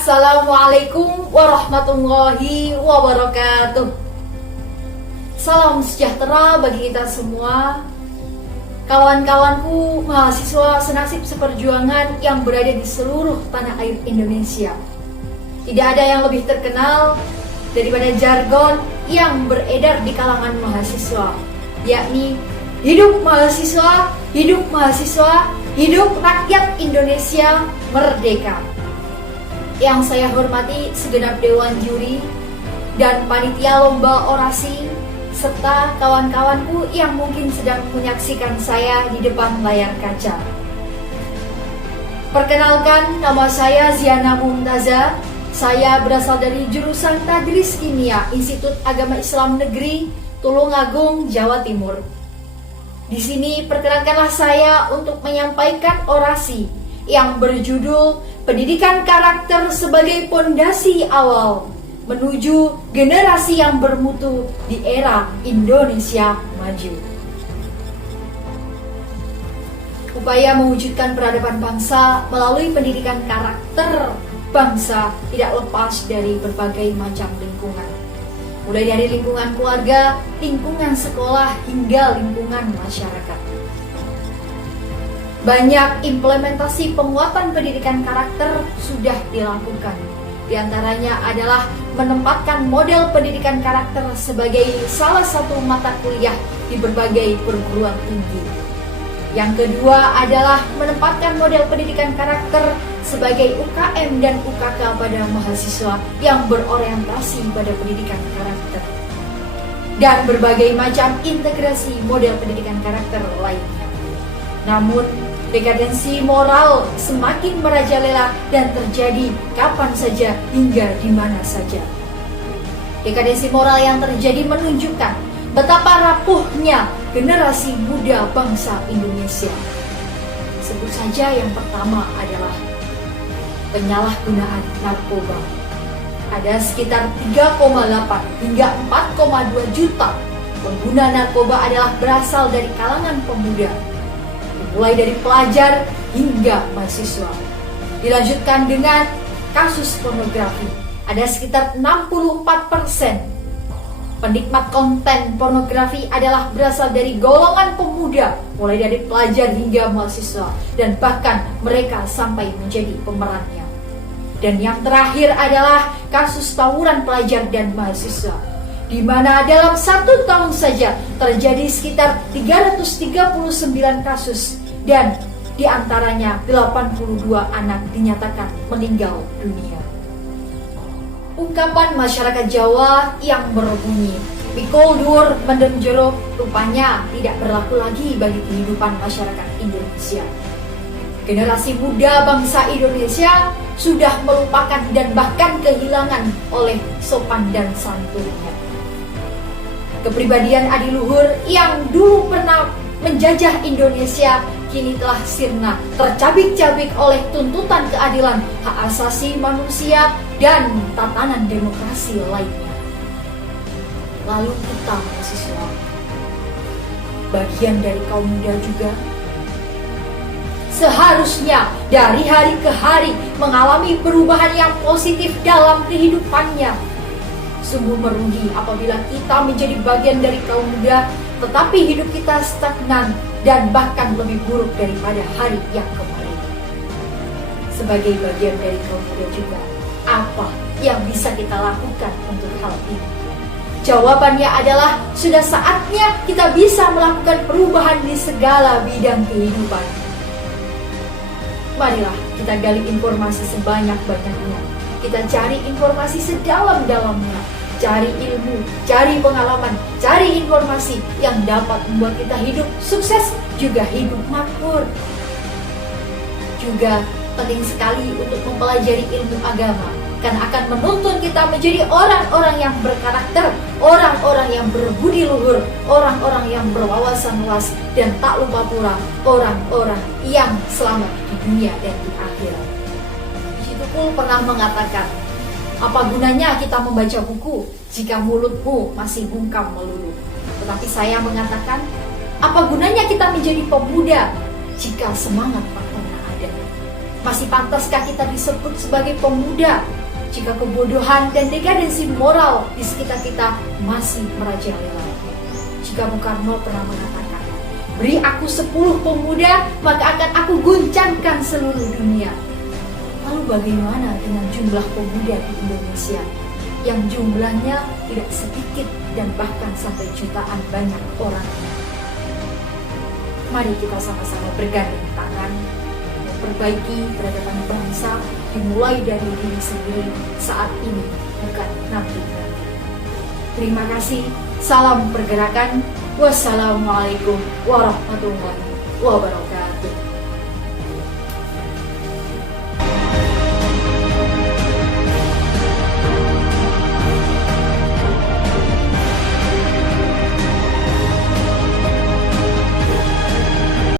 Assalamualaikum warahmatullahi wabarakatuh. Salam sejahtera bagi kita semua. Kawan-kawanku mahasiswa senasib seperjuangan yang berada di seluruh tanah air Indonesia. Tidak ada yang lebih terkenal daripada jargon yang beredar di kalangan mahasiswa, yakni hidup mahasiswa, hidup mahasiswa, hidup rakyat Indonesia merdeka. Yang saya hormati segenap dewan juri dan panitia lomba orasi serta kawan-kawanku yang mungkin sedang menyaksikan saya di depan layar kaca. Perkenalkan, nama saya Ziana Mumtaza. Saya berasal dari jurusan Tadris Kimia Institut Agama Islam Negeri Tulungagung, Jawa Timur. Di sini perkenankanlah saya untuk menyampaikan orasi yang berjudul Pendidikan Karakter sebagai Pondasi Awal menuju generasi yang bermutu di era Indonesia maju. Upaya mewujudkan peradaban bangsa melalui pendidikan karakter bangsa tidak lepas dari berbagai macam lingkungan. Mulai dari lingkungan keluarga, lingkungan sekolah, hingga lingkungan masyarakat. Banyak implementasi penguatan pendidikan karakter sudah dilakukan. Di antaranya adalah menempatkan model pendidikan karakter sebagai salah satu mata kuliah di berbagai perguruan tinggi. Yang kedua adalah menempatkan model pendidikan karakter sebagai UKM dan UKK pada mahasiswa yang berorientasi pada pendidikan karakter. Dan berbagai macam integrasi model pendidikan karakter lainnya. Namun, dekadensi moral semakin merajalela dan terjadi kapan saja hingga di mana saja. Dekadensi moral yang terjadi menunjukkan betapa rapuhnya generasi muda bangsa Indonesia. Sebut saja yang pertama adalah penyalahgunaan narkoba. Ada sekitar 3,8 hingga 4,2 juta pengguna narkoba adalah berasal dari kalangan pemuda, mulai dari pelajar hingga mahasiswa. Dilanjutkan dengan kasus pornografi. Ada sekitar 64% penikmat konten pornografi adalah berasal dari golongan pemuda, mulai dari pelajar hingga mahasiswa, dan bahkan mereka sampai menjadi pemerannya. Dan yang terakhir adalah kasus tawuran pelajar dan mahasiswa, di mana dalam 1 tahun saja terjadi sekitar 339 kasus dan diantaranya 82 anak dinyatakan meninggal dunia. Ungkapan masyarakat Jawa yang berbunyi "Pikul dur mendem jero" rupanya tidak berlaku lagi bagi kehidupan masyarakat Indonesia. Generasi muda bangsa Indonesia sudah melupakan dan bahkan kehilangan oleh sopan dan santunnya. Kepribadian adiluhur yang dulu pernah menjajah Indonesia kini telah sirna, tercabik-cabik oleh tuntutan keadilan, hak asasi manusia, dan tatanan demokrasi lainnya. Lalu kita mahasiswa, bagian dari kaum muda juga, seharusnya dari hari ke hari mengalami perubahan yang positif dalam kehidupannya. Sungguh merugi apabila kita menjadi bagian dari kaum muda, tetapi hidup kita stagnan dan bahkan lebih buruk daripada hari yang kemarin. Sebagai bagian dari kaum muda juga, apa yang bisa kita lakukan untuk hal ini? Jawabannya adalah sudah saatnya kita bisa melakukan perubahan di segala bidang kehidupan. Marilah kita gali informasi sebanyak-banyaknya. Kita cari informasi sedalam-dalamnya. Cari ilmu, cari pengalaman, cari informasi yang dapat membuat kita hidup sukses, juga hidup makmur. Juga penting sekali untuk mempelajari ilmu agama, karena akan menuntun kita menjadi orang-orang yang berkarakter, orang-orang yang berbudi luhur, orang-orang yang berwawasan luas, dan tak lupa pula orang-orang yang selamat di dunia dan di akhirat. Situ pun pernah mengatakan, apa gunanya kita membaca buku jika mulutmu masih bungkam melulu? Tetapi saya mengatakan, apa gunanya kita menjadi pemuda jika semangat tak pernah ada? Masih pantaskah kita disebut sebagai pemuda jika kebodohan dan dekadensi moral di sekitar kita masih merajalela? Jika Bung Karno pernah mengatakan, beri aku 10 pemuda, maka akan aku guncangkan seluruh dunia. Lalu bagaimana dengan jumlah pemuda di Indonesia yang jumlahnya tidak sedikit dan bahkan sampai jutaan banyak orang? Mari kita sama-sama bergandeng tangan memperbaiki peradaban bangsa, dimulai dari diri sendiri saat ini, bukan nanti. Terima kasih. Salam pergerakan. Wassalamualaikum warahmatullahi wabarakatuh.